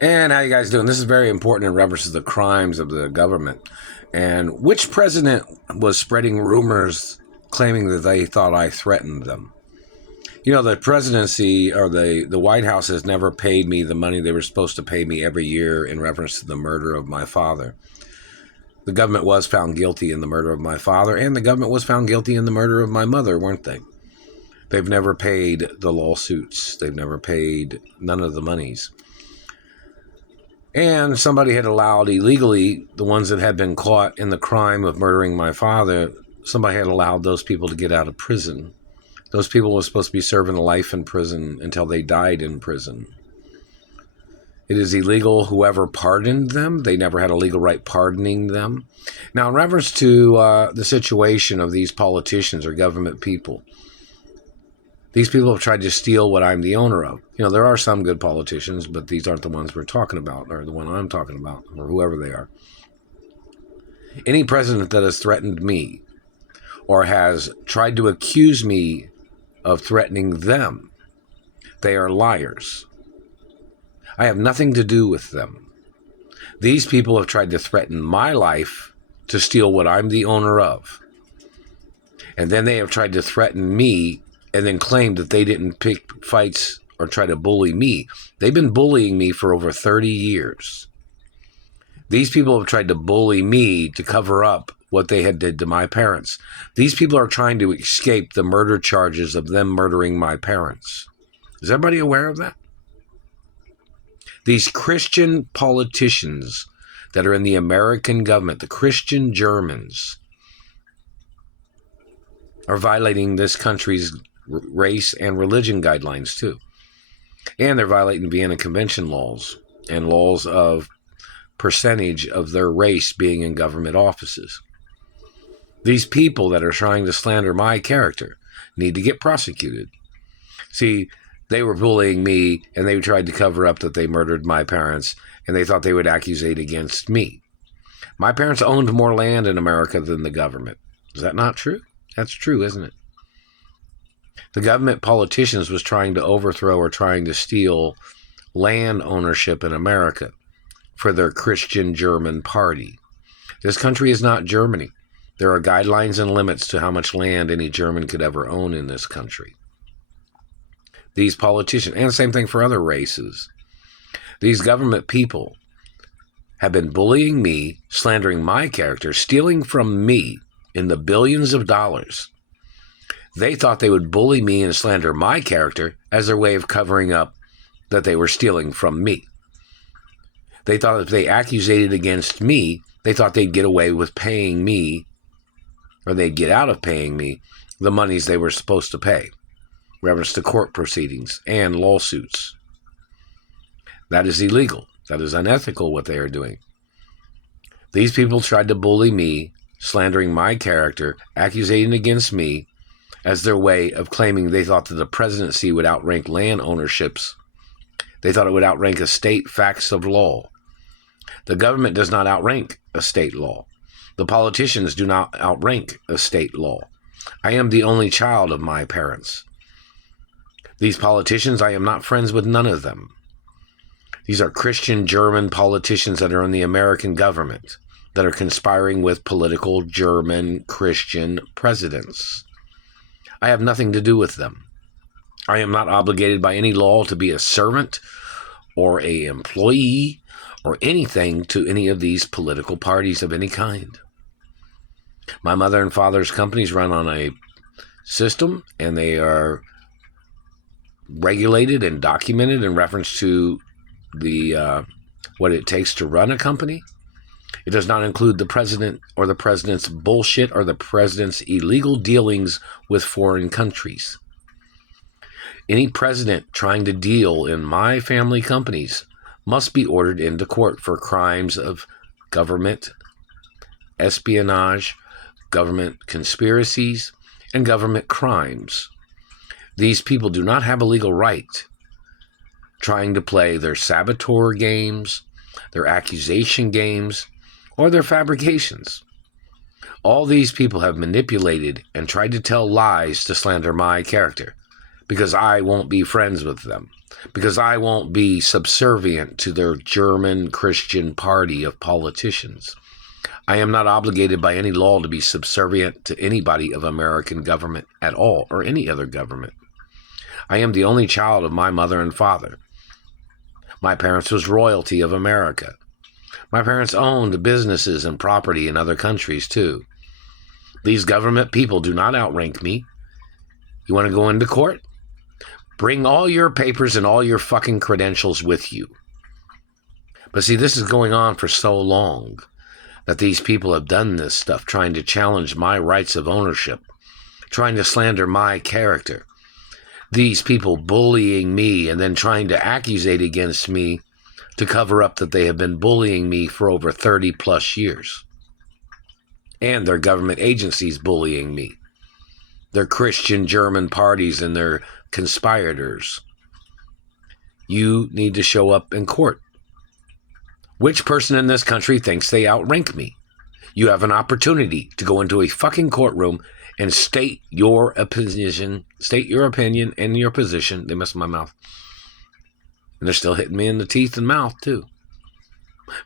And how you guys doing? This is very important in reference to the crimes of the government. And which president was spreading rumors claiming that they thought I threatened them? You know, the presidency or the White House has never paid me the money they were supposed to pay me every year in reference to the murder of my father. The government was found guilty in the murder of my father, and the government was found guilty in the murder of my mother, weren't they? They've never paid the lawsuits. They've never paid none of the monies. And somebody had allowed illegally the ones that had been caught in the crime of murdering my father, somebody had allowed those people to get out of prison. Those people were supposed to be serving a life in prison until they died in prison. It is illegal whoever pardoned them. They never had a legal right pardoning them. Now, in reference to the situation of these politicians or government people, these people have tried to steal what I'm the owner of. You know, there are some good politicians, but these aren't the ones we're talking about, or the one I'm talking about, or whoever they are. Any president that has threatened me or has tried to accuse me of threatening them, they are liars. I have nothing to do with them. These people have tried to threaten my life to steal what I'm the owner of. And then they have tried to threaten me and then claim that they didn't pick fights or try to bully me. They've been bullying me for over 30 years. These people have tried to bully me to cover up what they had did to my parents. These people are trying to escape the murder charges of them murdering my parents. Is everybody aware of that? These Christian politicians that are in the American government, the Christian Germans, are violating this country's race and religion guidelines too. And they're violating Vienna Convention laws and laws of percentage of their race being in government offices. These people that are trying to slander my character need to get prosecuted. See, they were bullying me and they tried to cover up that they murdered my parents, and they thought they would accusate against me. My parents owned more land in America than the government. Is that not true? That's true, isn't it? The government politicians was trying to overthrow or trying to steal land ownership in America for their Christian German party. This country is not Germany. There are guidelines and limits to how much land any German could ever own in this country. These politicians, and the same thing for other races, these government people have been bullying me, slandering my character, stealing from me in the billions of dollars. They thought they would bully me and slander my character as their way of covering up that they were stealing from me. They thought if they accusated against me, they thought they'd get away with paying me, or they'd get out of paying me, the monies they were supposed to pay, reference to court proceedings and lawsuits. That is illegal. That is unethical what they are doing. These people tried to bully me, slandering my character, accusating against me, as their way of claiming they thought that the presidency would outrank land ownerships. They thought it would outrank a state facts of law. The government does not outrank a state law. The politicians do not outrank a state law. I am the only child of my parents. These politicians, I am not friends with none of them. These are Christian German politicians that are in the American government that are conspiring with political German Christian presidents. I have nothing to do with them. I am not obligated by any law to be a servant or an employee or anything to any of these political parties of any kind. My mother and father's companies run on a system, and they are regulated and documented in reference to the what it takes to run a company. It does not include the president or the president's bullshit or the president's illegal dealings with foreign countries. Any president trying to deal in my family companies must be ordered into court for crimes of government espionage, government conspiracies, and government crimes. These people do not have a legal right trying to play their saboteur games, their accusation games, or their fabrications. All these people have manipulated and tried to tell lies to slander my character because I won't be friends with them, because I won't be subservient to their German Christian party of politicians. I am not obligated by any law to be subservient to anybody of American government at all, or any other government. I am the only child of my mother and father. My parents was royalty of America. My parents owned businesses and property in other countries too. These government people do not outrank me. You want to go into court? Bring all your papers and all your fucking credentials with you. But see, this is going on for so long that these people have done this stuff, trying to challenge my rights of ownership, trying to slander my character. These people bullying me and then trying to accusate against me to cover up that they have been bullying me for over 30 plus years. And their government agencies bullying me. Their Christian German parties and their conspirators. You need to show up in court. Which person in this country thinks they outrank me? You have an opportunity to go into a fucking courtroom and state your opinion and your position. They messed with my mouth. And they're still hitting me in the teeth and mouth, too.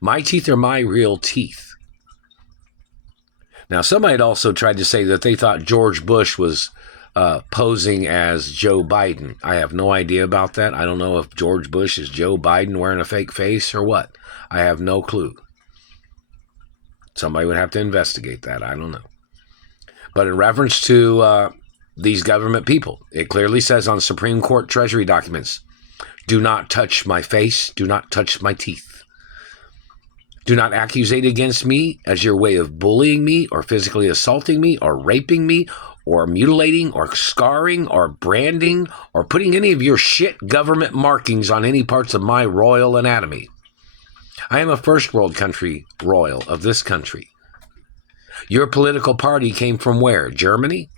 My teeth are my real teeth. Now, somebody had also tried to say that they thought George Bush was posing as Joe Biden. I have no idea about that. I don't know if George Bush is Joe Biden wearing a fake face or what. I have no clue. Somebody would have to investigate that. I don't know. But in reference to these government people, it clearly says on Supreme Court Treasury documents, do not touch my face, do not touch my teeth. Do not accusate against me as your way of bullying me or physically assaulting me or raping me or mutilating or scarring or branding or putting any of your shit government markings on any parts of my royal anatomy. I am a first world country royal of this country. Your political party came from where? Germany?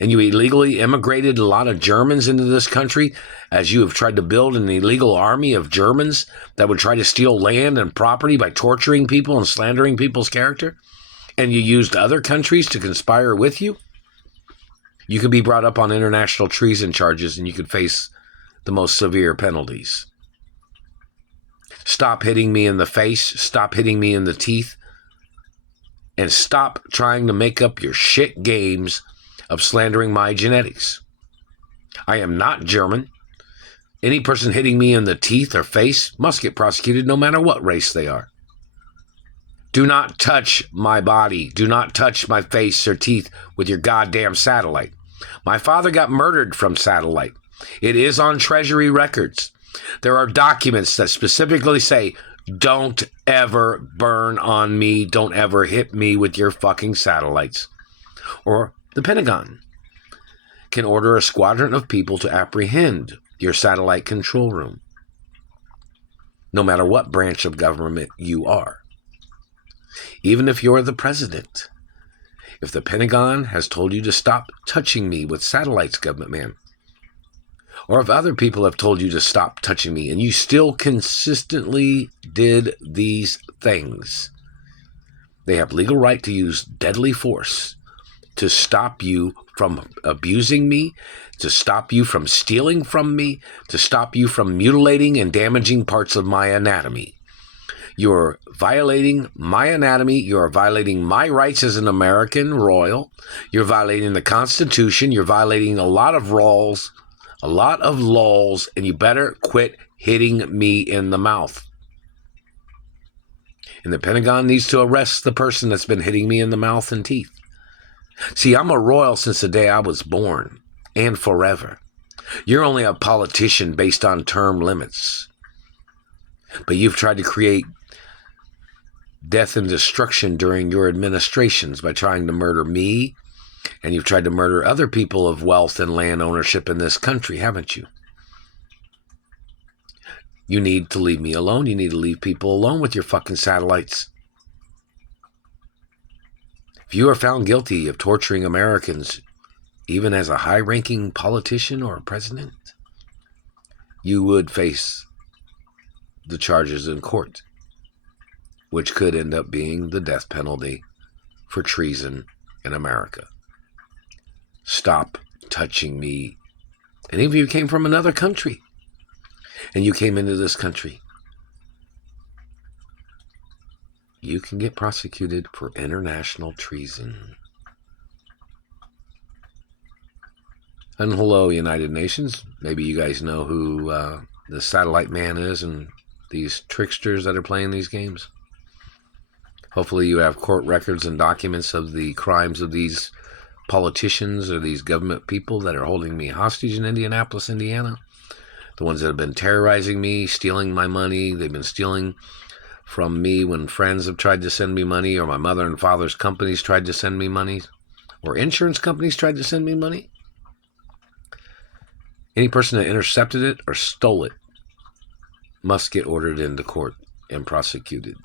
And you illegally immigrated a lot of Germans into this country as you have tried to build an illegal army of Germans that would try to steal land and property by torturing people and slandering people's character? And you used other countries to conspire with you? You could be brought up on international treason charges and you could face the most severe penalties. Stop hitting me in the face. Stop hitting me in the teeth. And stop trying to make up your shit games of slandering my genetics. I am not German. Any person hitting me in the teeth or face must get prosecuted no matter what race they are. Do not touch my body. Do not touch my face or teeth with your goddamn satellite. My father got murdered from satellite. It is on Treasury records. There are documents that specifically say, don't ever burn on me. Don't ever hit me with your fucking satellites. Or the Pentagon can order a squadron of people to apprehend your satellite control room, no matter what branch of government you are. Even if you're the president, if the Pentagon has told you to stop touching me with satellites, government man, or if other people have told you to stop touching me and you still consistently did these things, they have legal right to use deadly force to stop you from abusing me, to stop you from stealing from me, to stop you from mutilating and damaging parts of my anatomy. You're violating my anatomy. You're violating my rights as an American royal. You're violating the Constitution. You're violating a lot of laws, and you better quit hitting me in the mouth. And the Pentagon needs to arrest the person that's been hitting me in the mouth and teeth. See, I'm a royal since the day I was born, and forever. You're only a politician based on term limits. But you've tried to create death and destruction during your administrations by trying to murder me, and you've tried to murder other people of wealth and land ownership in this country, haven't you? You need to leave me alone. You need to leave people alone with your fucking satellites. If you are found guilty of torturing Americans, even as a high-ranking politician or a president, you would face the charges in court, which could end up being the death penalty for treason in America. Stop touching me And even if you came from another country and you came into this country, you can get prosecuted for international treason. And hello, United Nations. Maybe you guys know who the satellite man is and these tricksters that are playing these games. Hopefully you have court records and documents of the crimes of these politicians or these government people that are holding me hostage in Indianapolis, Indiana. The ones that have been terrorizing me, stealing my money. They've been stealing from me when friends have tried to send me money, or my mother and father's companies tried to send me money, or insurance companies tried to send me money. Any person that intercepted it or stole it must get ordered into court and prosecuted.